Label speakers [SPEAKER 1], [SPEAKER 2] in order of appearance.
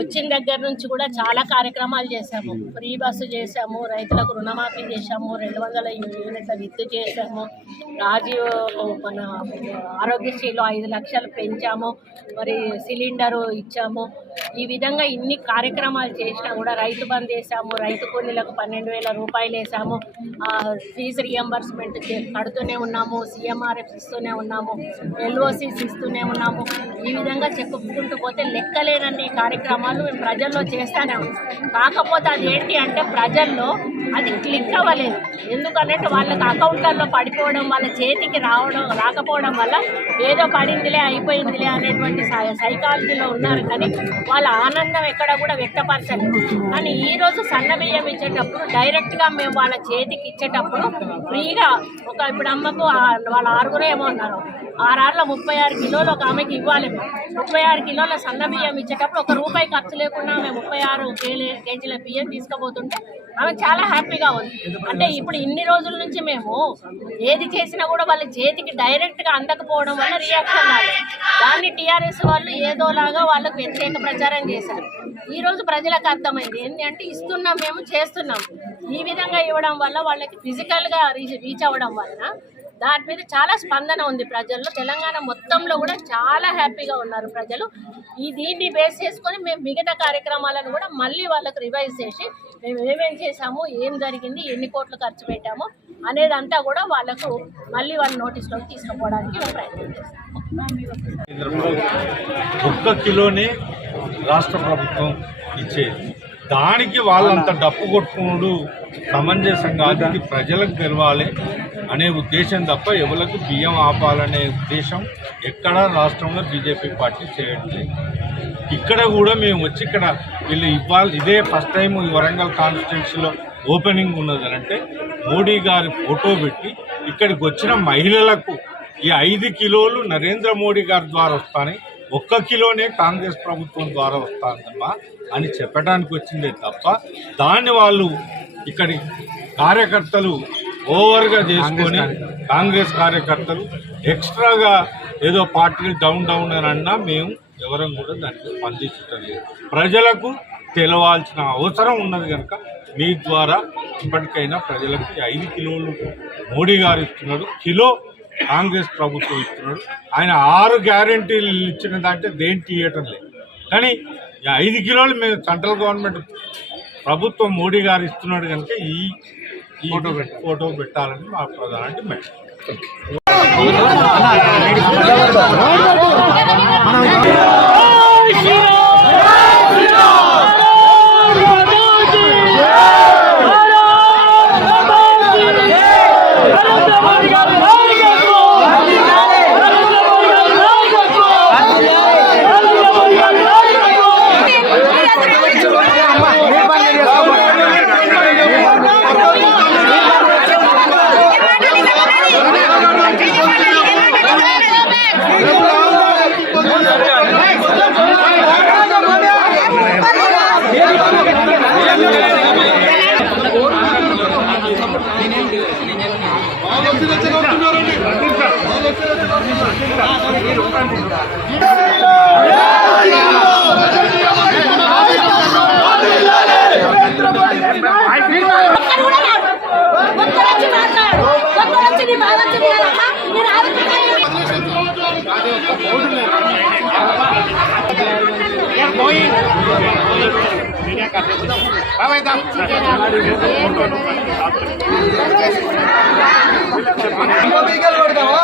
[SPEAKER 1] వచ్చిన దగ్గర నుంచి కూడా చాలా కార్యక్రమాలు చేశాము. ఫ్రీ బస్సు చేశాము రైతులకు రుణమాఫీ చేశాము రెండు వందల యూనిట్ల విద్యుత్ చేశాము రాజీవ్ మన ఆరోగ్యశ్రీలో ఐదు లక్షలు పెంచాము మరి సిలిండరు ఇచ్చాము. ఈ విధంగా ఇన్ని కార్యక్రమాలు చేసినా కూడా రైతు బంద్ వేసాము రైతు కూలీలకు పన్నెండు వేల రూపాయలు వేసాము ఫీజు రియంబర్స్మెంట్ చే- కడుతూనే ఉన్నాము సీఎంఆర్ఎఫ్ ఇస్తూనే ఉన్నాము ఎల్ఓసీస్ ఇస్తూనే ఉన్నాము. ఈ విధంగా చెప్పుకుంటూ పోతే లెక్కలేనన్ని కార్యక్రమాలు మేము ప్రజల్లో చేస్తానే ఉన్నాం కాకపోతే అది ఏంటి అంటే ప్రజల్లో అది క్లిక్ అవ్వలేదు. ఎందుకన్నట్టు వాళ్ళకి అకౌంట్లలో పడిపోవడం వాళ్ళ చేతికి రావడం రాకపోవడం వల్ల ఏదో పడిందిలే అయిపోయిందిలే అనేటువంటి సై- సైకాలజీలో ఉన్నారు కానీ వాళ్ళ ఆనందం ఎక్కడ కూడా వ్యక్తపరచలేదు. కానీ ఈరోజు సన్న బియ్యం ఇచ్చేటప్పుడు డైరెక్ట్గా మేము వాళ్ళ చేతికి ఇచ్చేటప్పుడు ఫ్రీగా ఒక ఇప్పుడు అమ్మకు వాళ్ళ ఆరుగురు ఏమో ఉన్నారు. ఆరారులో ముప్పై ఆరు కిలోలు ఒక ఆమెకి ఇవ్వాలి. ముప్పై ఆరు కిలోల సన్న బియ్యం ఇచ్చేటప్పుడు ఒక రూపాయి ఖర్చు లేకుండా మేము ముప్పై ఆరు కేజీల బియ్యం తీసుకుపోతుంటే ఆమె చాలా హ్యాపీగా ఉంది. అంటే ఇప్పుడు ఇన్ని రోజుల నుంచి మేము ఏది చేసినా కూడా వాళ్ళ చేతికి డైరెక్ట్గా అందకపోవడం వల్ల రియాక్షన్ రాదు దాన్ని టీఆర్ఎస్ వాళ్ళు ఏదోలాగా వాళ్ళకు వ్యతిరేక ప్రచారం చేశారు. ఈరోజు ప్రజలకు అర్థమైంది. ఏంటి అంటే ఇస్తున్నాం మేము చేస్తున్నాం. ఈ విధంగా ఇవ్వడం వల్ల వాళ్ళకి ఫిజికల్గా రీచ్ రీచ్ అవ్వడం వలన దాని మీద చాలా స్పందన ఉంది ప్రజల్లో. తెలంగాణ మొత్తంలో కూడా చాలా హ్యాపీగా ఉన్నారు ప్రజలు. ఈ దీన్ని బేస్ చేసుకొని మేము మిగతా కార్యక్రమాలను కూడా మళ్ళీ వాళ్ళకు రివైజ్ చేసి మేము ఏమేం చేశాము ఏం జరిగింది ఎన్ని కోట్లు ఖర్చు పెట్టాము అనేదంతా కూడా వాళ్ళకు మళ్ళీ వాళ్ళ నోటీస్లోకి తీసుకుపోవడానికి మేము ప్రయత్నం చేస్తాము.
[SPEAKER 2] ఒక్క కిలోనే రాష్ట్ర ప్రభుత్వం ఇచ్చేది. దానికి వాళ్ళంత డప్పు కొట్టుకున్నాడు సమంజసం కాదు ఇది ప్రజలకు తెలవాలి అనే ఉద్దేశం తప్ప ఎవరికి బియ్యం ఆపాలనే ఉద్దేశం ఎక్కడా రాష్ట్రంలో బీజేపీ పార్టీ చేయట్లేదు. ఇక్కడ కూడా మేము వచ్చి ఇక్కడ వీళ్ళు ఇవ్వాలి ఇదే ఫస్ట్ టైం ఈ వరంగల్ కాన్స్టిట్యున్సీలో ఓపెనింగ్ ఉన్నది అంటే మోడీ గారి ఫోటో పెట్టి ఇక్కడికి వచ్చిన మహిళలకు ఈ ఐదు కిలోలు నరేంద్ర మోడీ గారి ద్వారా వస్తాయి ఒక్క కిలోనే కాంగ్రెస్ ప్రభుత్వం ద్వారా వస్తానమ్మా అని చెప్పడానికి వచ్చిందే తప్ప దాన్ని వాళ్ళు ఇక్కడి కార్యకర్తలు ఓవర్గా చేసుకొని కాంగ్రెస్ కార్యకర్తలు ఎక్స్ట్రాగా ఏదో పార్టీలు డౌన్ డౌన్ అని అన్నా మేము ఎవరం కూడా దానికి స్పందించటం లేదు. ప్రజలకు తెలవాల్సిన అవసరం ఉన్నది కనుక మీ ద్వారా ఇప్పటికైనా ప్రజలకు ఐదు కిలోలు మోడీ గారు ఇస్తున్నాడు. కిలో కాంగ్రెస్ ప్రభుత్వం ఇస్తున్నాడు ఆయన ఆరు గ్యారంటీలు ఇచ్చిన దాంట్లో దేనికి ఇవ్వటం లేదు. కానీ ఐదు కిలోలు మేము సెంట్రల్ గవర్నమెంట్ ప్రభుత్వం మోడీ గారు ఇస్తున్నాడు కనుక ఈ ఫోటో ఫోటో పెట్టాలని మా ప్రధాన డిమాండ్
[SPEAKER 3] ఒక్కరు పెడతావా